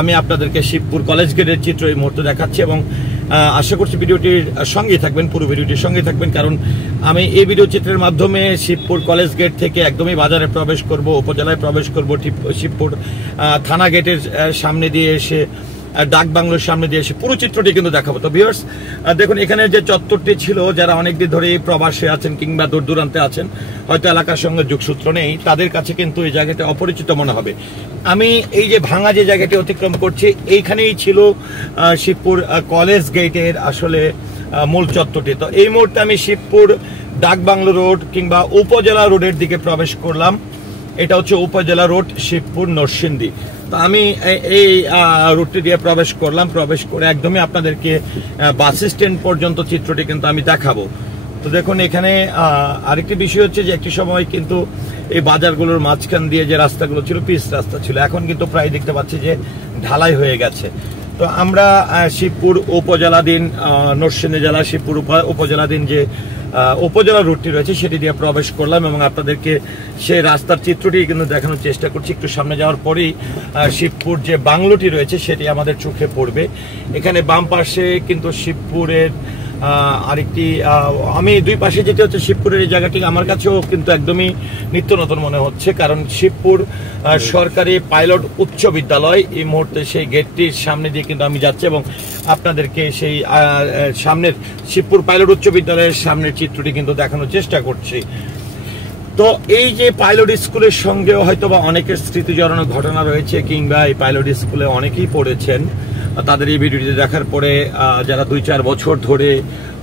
আমি আপনাদেরকে শিবপুর কলেজ গেটের চিত্র এই মুহূর্তে দেখাচ্ছি এবং আশা করছি ভিডিওটির সঙ্গেই থাকবেন, পুরো ভিডিওটির সঙ্গেই থাকবেন, কারণ আমি এই ভিডিও চিত্রের মাধ্যমে শিবপুর কলেজ গেট থেকে একদমই বাজারে প্রবেশ করব, উপজেলায় প্রবেশ করব, শিবপুর থানা গেটের সামনে দিয়ে এসে ডাক বাংলোর সামনে দিয়ে এসে পুরো চিত্রটি কিন্তু দেখাবো। তো ভিউয়ার্স দেখুন, এখানে যে চত্বরটি ছিল, যারা অনেকদিন ধরে প্রবাসে আছেন কিংবা দূর দূরান্তে আছেন, হয়তো এলাকার সঙ্গে যোগসূত্র নেই, তাদের কাছে কিন্তু এই জায়গাটা অপরিচিত মনে হবে। আমি এই যে ভাঙা যে জায়গাটি অতিক্রম করছি, এইখানেই ছিল শিবপুর কলেজ গেটের আসলে মূল চত্বরটি। তো এই মুহূর্তে আমি শিবপুর ডাক বাংলো রোড কিংবা উপজেলা রোডের দিকে প্রবেশ করলাম। এটা হচ্ছে উপজেলা রোড, শিবপুর নরসিংদী। তো আমি এই রুটটি দিয়ে প্রবেশ করলাম, প্রবেশ করে একদমই আপনাদেরকে বাস স্ট্যান্ড পর্যন্ত চিত্রটি কিন্তু আমি দেখাবো। তো দেখুন, এখানে আরেকটি বিষয় হচ্ছে যে একটি সময় কিন্তু এই বাজারগুলোর মাঝখান দিয়ে যে রাস্তাগুলো ছিল, পিচ রাস্তা ছিল, এখন কিন্তু প্রায় দেখতে পাচ্ছি যে ঢালাই হয়ে গেছে। তো আমরা শিবপুর উপজেলাধীন নরসিংদী জেলা শিবপুর উপজেলাধীন যে উপজেলা রুটটি রয়েছে সেটি দিয়ে প্রবেশ করলাম এবং আপনাদেরকে সেই রাস্তার চিত্রটি কিন্তু দেখানোর চেষ্টা করছি। একটু সামনে যাওয়ার পরেই শিবপুর যে বাংলোটি রয়েছে সেটি আমাদের চোখে পড়বে। এখানে বাম পাশে কিন্তু শিবপুরের আরেকটি, আমি দুই পাশে যেটি হচ্ছে শিবপুরের এই জায়গাটি আমার কাছেও কিন্তু একদমই নিত্য নতুন মনে হচ্ছে, কারণ শিবপুর সরকারি পাইলট উচ্চ বিদ্যালয় এই মুহূর্তে সেই গেটটির সামনে দিয়ে কিন্তু আমি যাচ্ছি এবং আপনাদেরকে সেই সামনের শিবপুর পাইলট উচ্চ বিদ্যালয়ের সামনের চিত্রটি কিন্তু দেখানোর চেষ্টা করছি। তো এই যে পাইলট স্কুলের সঙ্গেও হয়তোবা অনেকের স্মৃতি জড়ানো ঘটনা রয়েছে, কিংবা এই পাইলট স্কুলে অনেকেই পড়েছেন। তাদের এই ভিডিওটি দেখার পরে যারা 2-4 বছর ধরে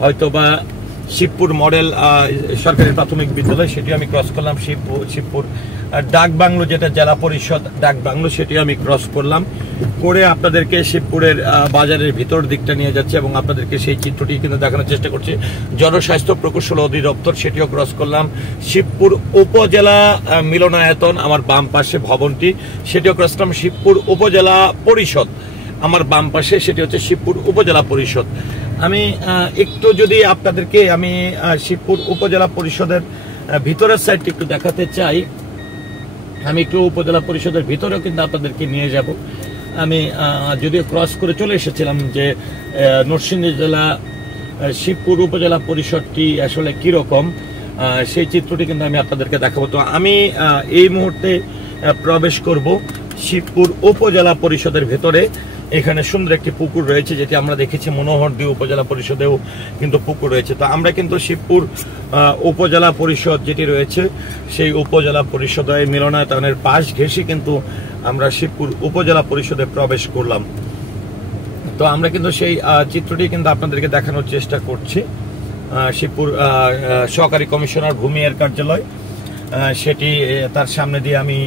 হয়তোবা শিবপুর মডেল সরকারি প্রাথমিক বিদ্যালয় সেটি আমি ক্রস করলাম, শিবপুর ডাক বাংলো যেটা জেলা পরিষদ ডাক বাংলো সেটি আমি ক্রস করলাম, করে আপনাদেরকে শিবপুরের বাজারের ভিতর দিকটা নিয়ে যাচ্ছে এবং আপনাদেরকে সেই চিত্রটি কিন্তু দেখানোর চেষ্টা করছি। জনস্বাস্থ্য প্রকৌশল অধিদপ্তর সেটিও ক্রস করলাম, শিবপুর উপজেলা মিলনায়তন আমার বাম পাশে ভবনটি সেটিও ক্রস করলাম, শিবপুর উপজেলা পরিষদ আমার বাম পাশে সেটি হচ্ছে শিবপুর উপজেলা পরিষদ। আমি একটু যদি আপনাদেরকে আমি শিবপুর উপজেলা পরিষদের ভিতরের সাইডটি একটু দেখাতে চাই, আমি একটু উপজেলা পরিষদের ভিতরেও কিন্তু আপনাদেরকে নিয়ে যাব। আমি যদিও ক্রস করে চলে এসেছিলাম যে নরসিংদী জেলা শিবপুর উপজেলা পরিষদটি আসলে কিরকম, সেই চিত্রটি কিন্তু আমি আপনাদেরকে দেখাবো। তো আমি এই মুহূর্তে প্রবেশ করব শিবপুর উপজেলা পরিষদের ভেতরে। এখানে সুন্দর একটি পুকুর রয়েছে, যেটি আমরা দেখেছি মনোহরদী উপজেলা পরিষদেও কিন্তু পুকুর রয়েছে। তো আমরা কিন্তু শিবপুর উপজেলা পরিষদ যেটি রয়েছে সেই উপজেলা পরিষদের মিলনায়তনের পাশ ঘেঁষে কিন্তু আমরা শিবপুর উপজেলা পরিষদে প্রবেশ করলাম। তো আমরা কিন্তু সেই চিত্রটি কিন্তু আপনাদেরকে দেখানোর চেষ্টা করছি। শিবপুর সহকারী কমিশনার ভূমি এর কার্যালয় সেটি, তার সামনে দিয়ে আমি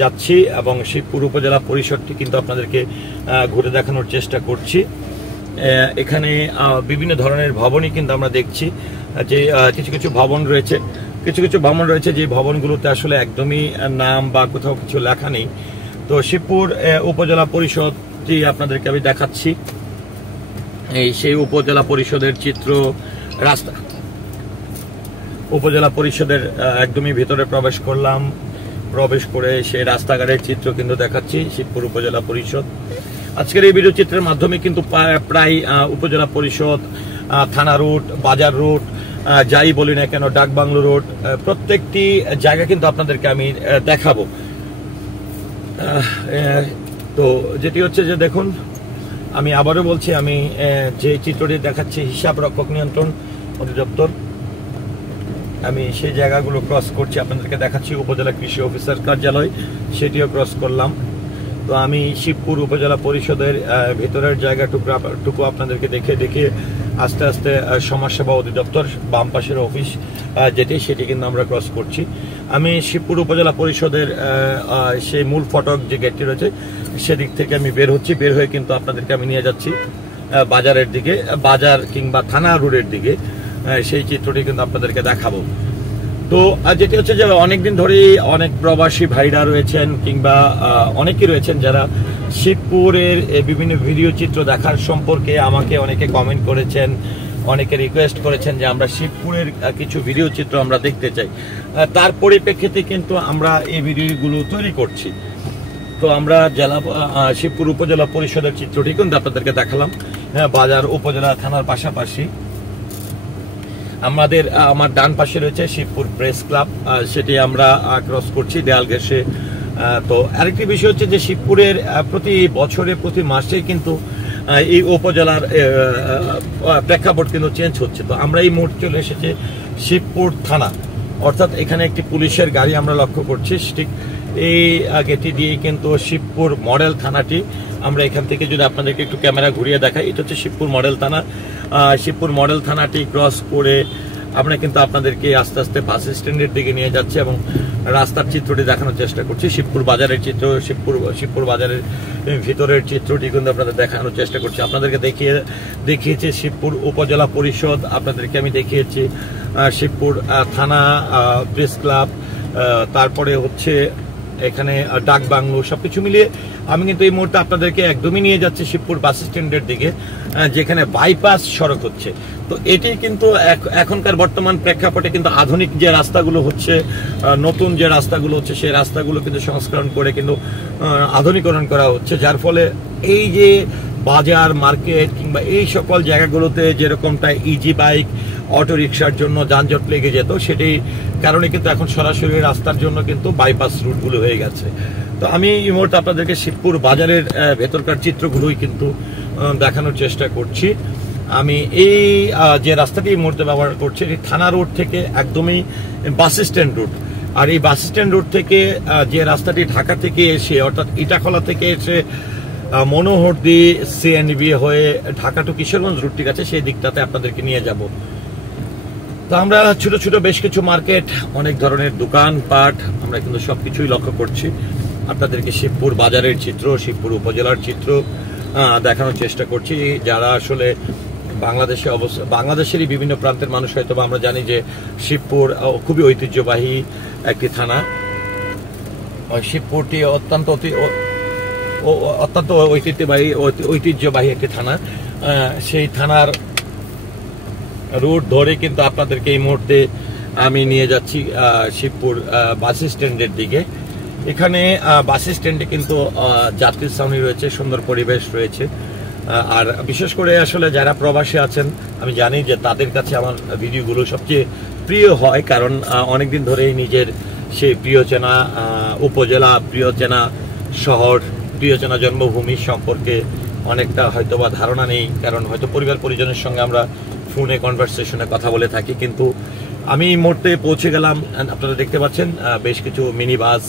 যাচ্ছি এবং শিবপুর উপজেলা পরিষদটি কিন্তু আপনাদেরকে ঘুরে দেখানোর চেষ্টা করছি। এখানে বিভিন্ন ধরনের ভবনই কিন্তু আমরা দেখছি, যে কিছু কিছু ভবন রয়েছে যে ভবনগুলোতে আসলে একদমই নাম বা কোথাও কিছু লেখা নেই। তো শিবপুর উপজেলা পরিষদটি আপনাদেরকে আমি দেখাচ্ছি। এই সেই উপজেলা পরিষদের চিত্র, রাস্তা উপজেলা পরিষদের একদমই ভিতরে প্রবেশ করলাম, প্রবেশ করে সেই রাস্তাঘাটের চিত্র কিন্তু দেখাচ্ছি শিবপুর উপজেলা পরিষদ। আজকের এই ভিডিও চিত্রের মাধ্যমে কিন্তু প্রায় উপজেলা পরিষদ, থানা রুট, বাজার রুট, যাই বলি না কেন, ডাক বাংলো রোড, প্রত্যেকটি জায়গা কিন্তু আপনাদেরকে আমি দেখাবো। তো যেটি হচ্ছে যে দেখুন, আমি আবারও বলছি, আমি যে চিত্রটি দেখাচ্ছি হিসাব রক্ষক নিয়ন্ত্রণ অধিদপ্তর, আমি সেই জায়গাগুলো ক্রস করছি, আপনাদেরকে দেখাচ্ছি। উপজেলা কৃষি অফিসার কার্যালয় সেটিও ক্রস করলাম। তো আমি শিবপুর উপজেলা পরিষদের ভিতরের জায়গাটুকু আপনাদেরকে দেখে আস্তে আস্তে সমাজসেবা অধিদপ্তর বাম পাশের অফিস যেটি সেটি কিন্তু আমরা ক্রস করছি। আমি শিবপুর উপজেলা পরিষদের সেই মূল ফটক যে গেটটি রয়েছে সেদিক থেকে আমি বের হচ্ছি, বের হয়ে কিন্তু আপনাদেরকে আমি নিয়ে যাচ্ছি বাজারের দিকে, বাজার কিংবা থানা রোডের দিকে। সেই চিত্রটি কিন্তু আপনাদেরকে দেখাবো। তো যেটি হচ্ছে যে অনেকদিন ধরেই অনেক প্রবাসী ভাইরা রয়েছেন কিংবা অনেকেই রয়েছেন যারা শিবপুরের বিভিন্ন ভিডিও চিত্র দেখার সম্পর্কে আমাকে অনেকে কমেন্ট করেছেন, অনেকে রিকোয়েস্ট করেছেন যে আমরা শিবপুরের কিছু ভিডিও চিত্র আমরা দেখতে চাই। তার পরিপ্রেক্ষিতে কিন্তু আমরা এই ভিডিওগুলো তৈরি করছি। তো আমরা শিবপুর উপজেলা পরিষদের চিত্রটি কিন্তু আপনাদেরকে দেখালাম। হ্যাঁ, বাজার উপজেলা থানার পাশাপাশি আমার ডান পাশে রয়েছে শিবপুর প্রেস ক্লাব, সেটি আমরা ক্রস করছি দেয়াল ঘেঁষে। তো আরেকটি বিষয় হচ্ছে যে শিবপুরের প্রতি বছরে প্রতি মাসে কিন্তু এই উপজেলার প্রেক্ষাপট কিন্তু চেঞ্জ হচ্ছে। তো আমরা এই মুহূর্তে চলে এসেছি শিবপুর থানা, অর্থাৎ এখানে একটি পুলিশের গাড়ি আমরা লক্ষ্য করছি। ঠিক এই গেটটি দিয়ে কিন্তু শিবপুর মডেল থানাটি, আমরা এখান থেকে যদি আপনাদেরকে একটু ক্যামেরা ঘুরিয়ে দেখাই, এটা হচ্ছে শিবপুর মডেল থানা। শিবপুর মডেল থানাটি ক্রস করে আমরা কিন্তু আপনাদেরকে আস্তে আস্তে বাস স্ট্যান্ডের দিকে নিয়ে যাচ্ছি এবং রাস্তার চিত্রটি দেখানোর চেষ্টা করছি। শিবপুর বাজারের চিত্র, শিবপুর বাজারের ভিতরের চিত্রটি কিন্তু আপনাদের দেখানোর চেষ্টা করছি। আপনাদেরকে দেখিয়েছি শিবপুর উপজেলা পরিষদ, আপনাদেরকে আমি দেখিয়েছি শিবপুর থানা, প্রেস ক্লাব, তারপরে হচ্ছে এখানে ডাক বাংলো, সবকিছু মিলিয়ে আমি কিন্তু এই মুহূর্তে আপনাদেরকে একদমই নিয়ে যাচ্ছি শিবপুর বাস স্ট্যান্ডের দিকে, যেখানে বাইপাস সড়ক হচ্ছে। তো এটি কিন্তু এখনকার বর্তমান প্রেক্ষাপটে কিন্তু আধুনিক যে রাস্তাগুলো হচ্ছে, নতুন যে রাস্তাগুলো হচ্ছে, সেই রাস্তাগুলো কিন্তু সংস্করণ করে কিন্তু আধুনিকরণ করা হচ্ছে, যার ফলে এই যে বাজার, মার্কেট কিংবা এই সকল জায়গাগুলোতে যেরকমটা ইজি বাইক, অটো রিক্সার জন্য যানজট লেগে যেত, সেটি কারণে কিন্তু এখন সরাসরি রাস্তার জন্য কিন্তু বাইপাস রুটগুলো হয়ে গেছে। তো আমি এই মুহূর্তে আপনাদেরকে শিবপুর বাজারের ভেতরকার চিত্রগুলোই কিন্তু দেখানোর চেষ্টা করছি। আমি এই যে রাস্তাটি এই মুহূর্তে ব্যবহার করছি, এটি থানা রোড থেকে একদমই বাস স্ট্যান্ড রুট। আর এই বাস স্ট্যান্ড রোড থেকে যে রাস্তাটি ঢাকা থেকে এসে, অর্থাৎ ইটাখলা থেকে এসে মনোহরদী সিএনবি হয়ে ঢাকা টু কিশোরগঞ্জ রুটটি আছে, সেই দিকটাতে আপনাদেরকে নিয়ে যাব। তো আমরা ছোট ছোট বেশ কিছু মার্কেট, অনেক ধরনের দোকানপাট আমরা কিন্তু সবকিছুই লক্ষ্য করছি। আপনাদেরকে শিবপুর বাজারের চিত্র, শিবপুর উপজেলার চিত্র দেখানোর চেষ্টা করছি। যারা আসলে বাংলাদেশেরই বিভিন্ন প্রান্তের মানুষ, হয়তো আমরা জানি যে শিবপুর খুবই ঐতিহ্যবাহী একটি থানা। শিবপুরটি অত্যন্ত ঐতিহ্যবাহী একটি থানা। সেই থানার রুট ধরে কিন্তু আপনাদেরকে এই মুহূর্তে আমি নিয়ে যাচ্ছি শিবপুর বাস স্ট্যান্ডের দিকে। এখানে বাস স্ট্যান্ডে কিন্তু যাত্রীর ছাউনি রয়েছে, সুন্দর পরিবেশ রয়েছে। আর বিশেষ করে আসলে যারা প্রবাসী আছেন, আমি জানি যে তাদের কাছে আমার ভিডিওগুলো সবচেয়ে প্রিয় হয়, কারণ অনেকদিন ধরেই নিজের সেই প্রিয় চেনা উপজেলা, প্রিয় চেনা শহর, প্রিয় চেনা জন্মভূমি সম্পর্কে অনেকটা হয়তোবা ধারণা নেই, কারণ হয়তো পরিবার পরিজনের সঙ্গে আমরা ফোনে কনভারসেশনে কথা বলে থাকি। কিন্তু আমি এই মুহূর্তে পৌঁছে গেলাম, আপনারা দেখতে পাচ্ছেন বেশ কিছু মিনি বাস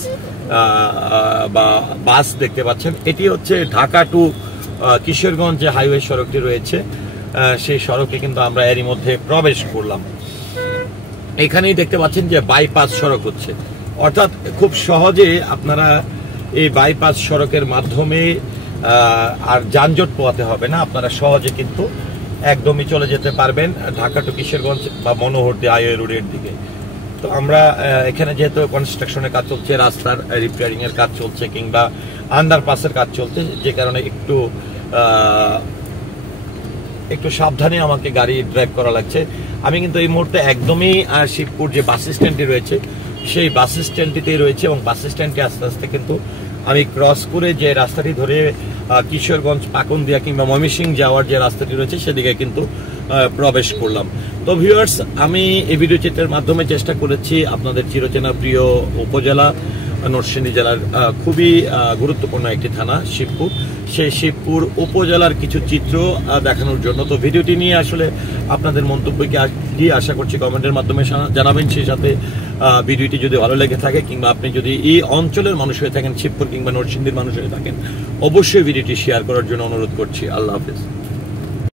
বা বাস দেখতে পাচ্ছেন। এটি হচ্ছে ঢাকা টু কিশোরগঞ্জ যে হাইওয়ে সড়কটি রয়েছে, সেই সড়কে কিন্তু আমরা এরই মধ্যে প্রবেশ করলাম। এখানেই দেখতে পাচ্ছেন যে বাইপাস সড়ক হচ্ছে, অর্থাৎ খুব সহজে আপনারা এই বাইপাস সড়কের মাধ্যমে আর যানজট পোহাতে হবে না, আপনারা সহজে কিন্তু একদমই চলে যেতে পারবেন ঢাকা টু কিশোরগঞ্জ বা মনোহরদী হাইওয়ে রোডের দিকে। তো আমরা এখানে যেহেতু কনস্ট্রাকশনের কাজ চলছে, রাস্তার রিপেয়ারিং এর কাজ চলছে কিংবা আন্ডারপাসের কাজ চলছে, যে কারণে একটু সাবধানে আমাকে গাড়ি ড্রাইভ করা লাগছে। আমি কিন্তু এই মুহূর্তে একদমই শিবপুর যে বাস স্ট্যান্ডটি রয়েছে, সেই বাস স্ট্যান্ডটিতেই রয়েছে এবং বাস স্ট্যান্ডটি আস্তে আস্তে কিন্তু আমি ক্রস করে যে রাস্তাটি ধরে কিশোরগঞ্জ, পাকুন্দিয়া কিংবা ময়মনসিংহ যাওয়ার যে রাস্তাটি রয়েছে সেদিকে কিন্তু প্রবেশ করলাম। তো ভিউয়ার্স, আমি এই ভিডিও চিত্রের মাধ্যমে চেষ্টা করেছি আপনাদের চিরচেনা প্রিয় উপজেলা, নরসিংদী জেলার খুবই গুরুত্বপূর্ণ একটি থানা শিবপুর, সেই শিবপুর উপজেলার কিছু চিত্র দেখানোর জন্য। তো ভিডিওটি নিয়ে আসলে আপনাদের মন্তব্য কি আশা করছি কমেন্টের মাধ্যমে জানাবেন। সেই সাথে ভিডিওটি যদি ভালো লেগে থাকে কিংবা আপনি যদি এই অঞ্চলের মানুষ হয়ে থাকেন, শিবপুর কিংবা নরসিংদীর মানুষ হয়ে থাকেন, অবশ্যই ভিডিওটি শেয়ার করার জন্য অনুরোধ করছি। আল্লাহ হাফেজ।